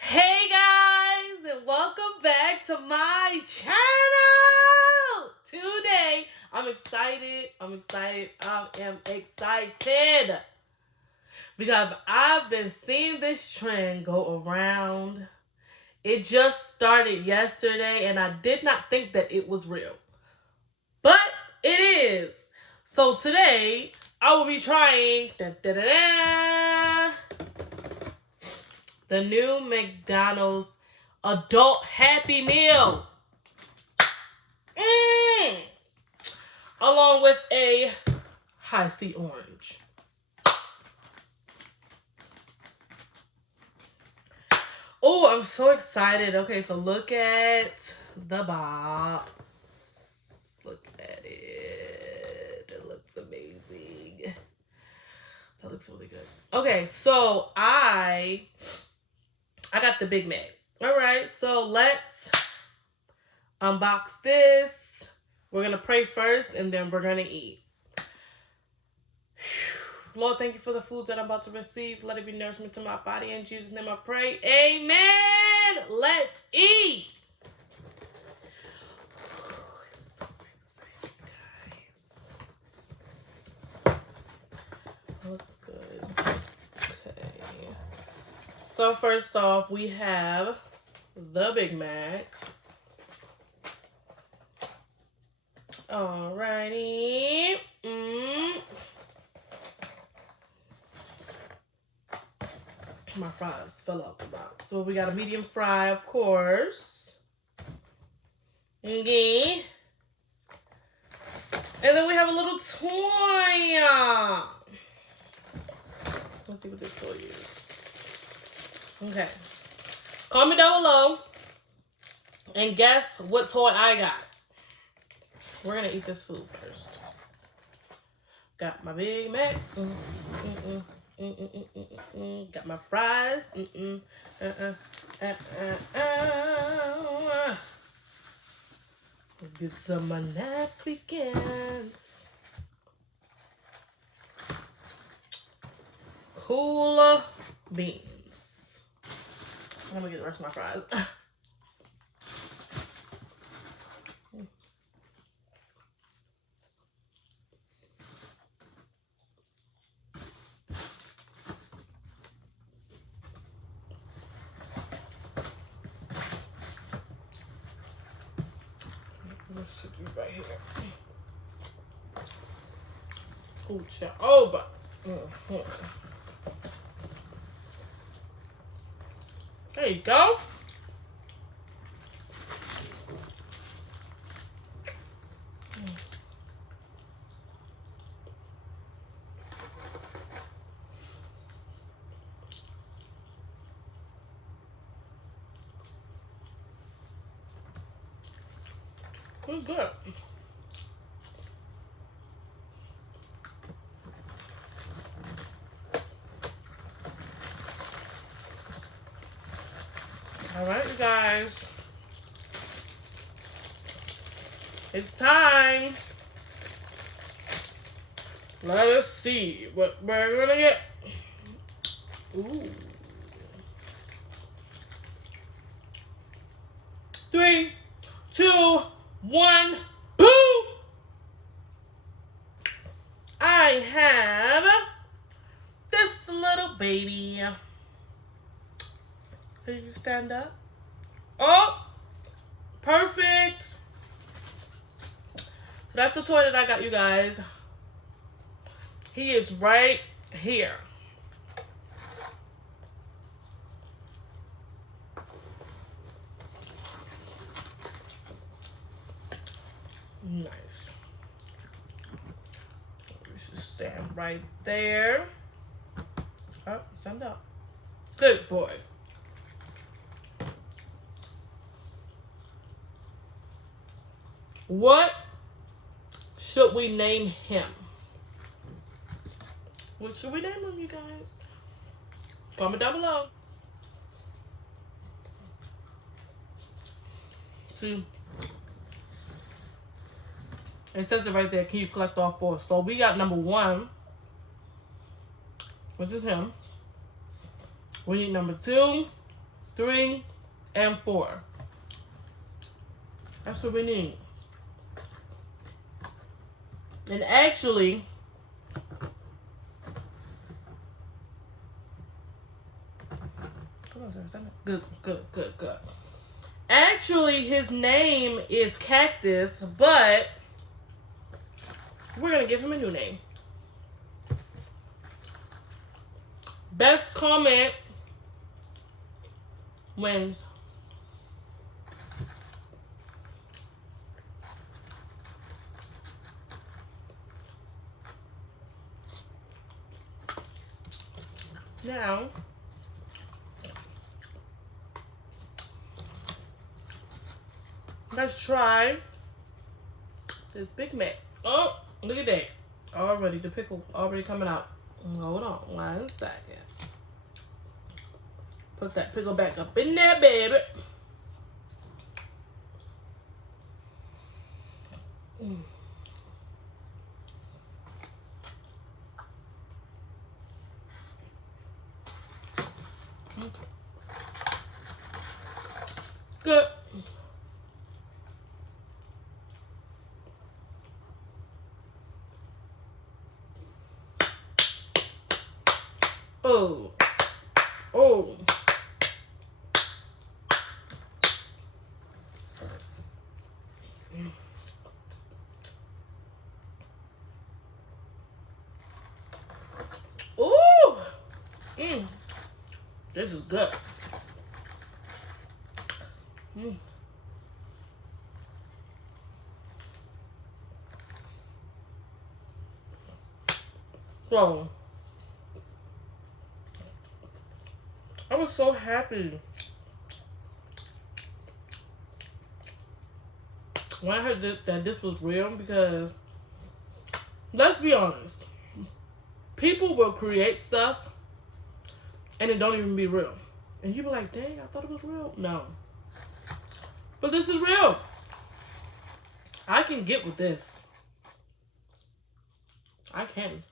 Hey guys, and welcome back to my channel. Today, I am excited because I've been seeing this trend go around. It just started yesterday, and I did not think that it was real, but it is. So today, I will be trying the new McDonald's adult Happy Meal. Along with a high C orange. Oh, I'm so excited. Okay, so look at the box. Look at it. It looks amazing. That looks really good. Okay, so I got the Big Mac. All right, so let's unbox this. We're going to pray first, and then we're going to eat. Lord, thank you for the food that I'm about to receive. Let it be nourishment to my body. In Jesus' name I pray. Amen. Let's eat. So excited, guys. That looks good. Okay. So first off, we have the Big Mac. Alrighty. My fries fell out the box. So we got a medium fry, of course. Okay. And then we have a little toy. Let's see what this toy is. Okay. Comment down below and guess what toy I got. We're gonna eat this food first. Got my Big Mac. Got my fries. Let's get some napkins. Cool beans. I'm gonna get the rest of my fries. Let's sit you right here. Scooch it over. There you go. It's good. All right, you guys. It's time. Let us see what we're gonna get. Ooh. 3, 2, 1, boom! I have this little baby. Can you stand up? Oh, perfect. So that's the toy that I got, you guys. He is right here. Nice. You should stand right there. Oh, stand up. Good boy. What should we name him? What should we name him, you guys? Comment down below. See? It says it right there. Can you collect all 4? So we got number 1, which is him. We need number 2, 3, and 4. That's what we need. And actually, come on, sir. Good. Actually, his name is Cactus, but we're gonna give him a new name. Best comment wins. Now, let's try this Big Mac. Oh, look at that. Already, the pickle already coming out. Hold on 1 second. Put that pickle back up in there, baby. Good. Oh. Oh. Ooh. This is good. So, I was so happy when I heard that this was real, because let's be honest, people will create stuff and it don't even be real. And you be like, dang, I thought it was real. No. But this is real. I can get with this. I can.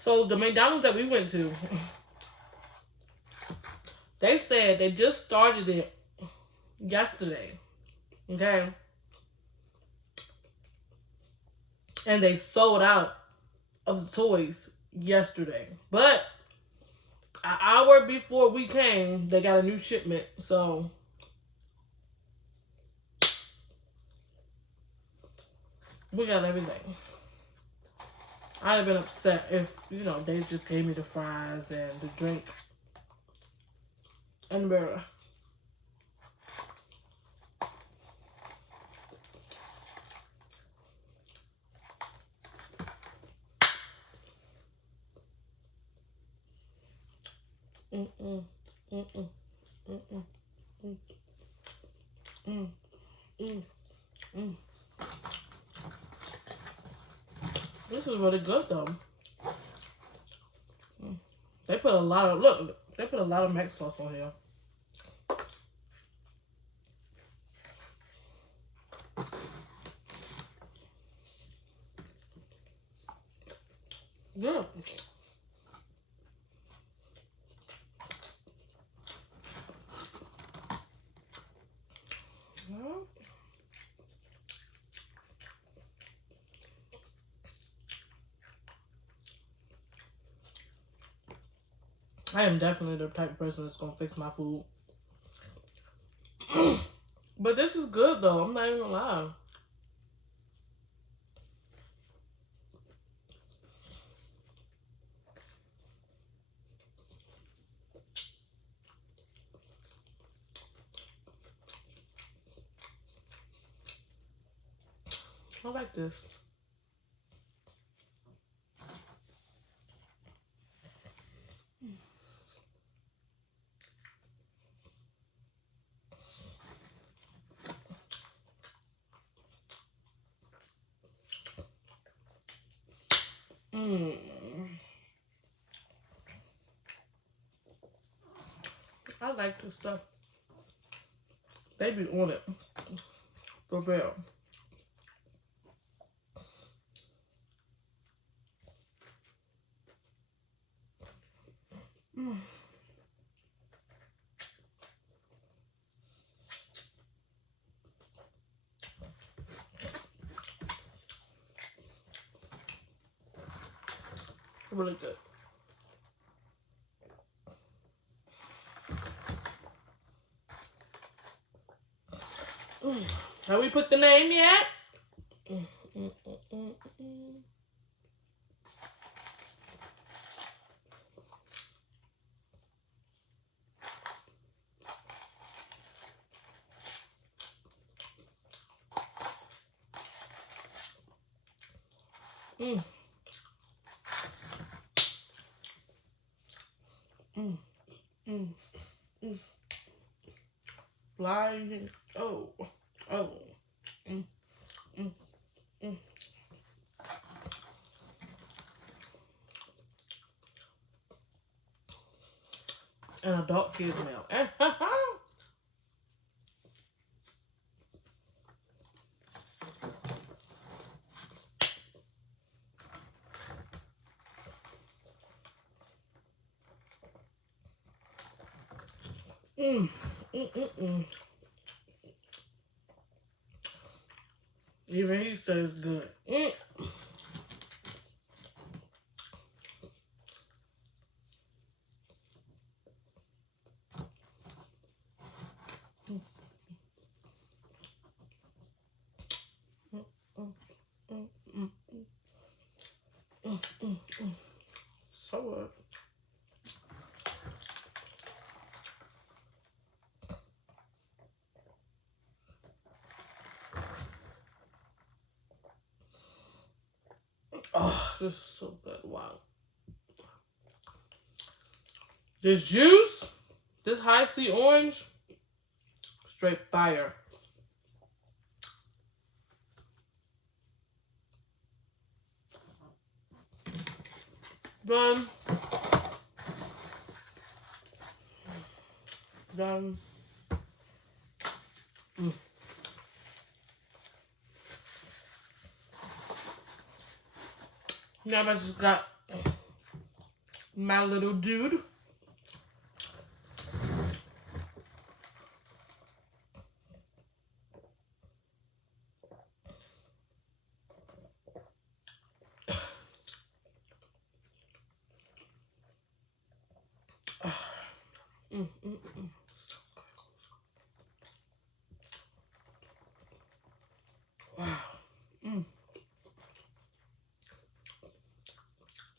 So the McDonald's that we went to, they said they just started it yesterday. Okay? And they sold out of the toys yesterday. But an hour before we came, they got a new shipment. So we got everything. I'd have been upset if, they just gave me the fries and the drink and the burger. This is really good though. They put a lot of mac sauce on here. Good. I am definitely the type of person that's gonna fix my food. But this is good though, I'm not even gonna lie. I like this. I like this stuff. They be on it. For real. Mm. Really good. Have we put the name yet? Mm. Mm. Mm. Mm. Flying. Oh. Oh. Mm. Mm. Mm. An adult kids meal. Mm. Mm. Mm. Mm. Even he says good. Mm. Mm. Mm. Mm. Mm. Mm. Mm. Mm. So what? Oh, this is so good. Wow. This juice, this high C orange, straight fire. Done. Done. Mm. Now I just got my little dude. Mm, mm, mm. Wow. Mm.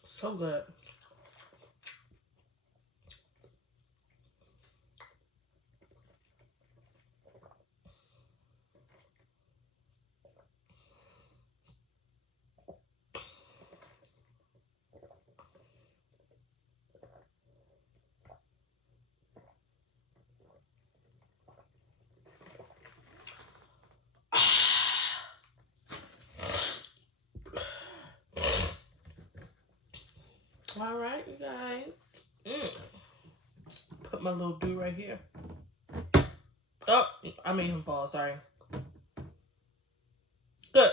So good. All right, you guys. Mm. Put my little dude right here. Oh, I made him fall. Sorry. Good.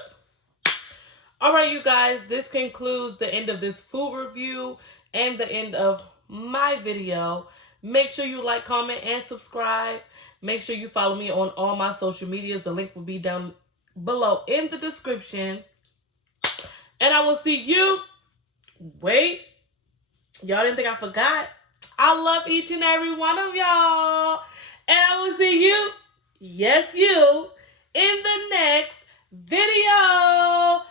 All right, you guys. This concludes the end of this food review and the end of my video. Make sure you like, comment, and subscribe. Make sure you follow me on all my social medias. The link will be down below in the description. And I will see you. Wait. Y'all didn't think I forgot? I love each and every one of y'all. And I will see you, yes, you, in the next video.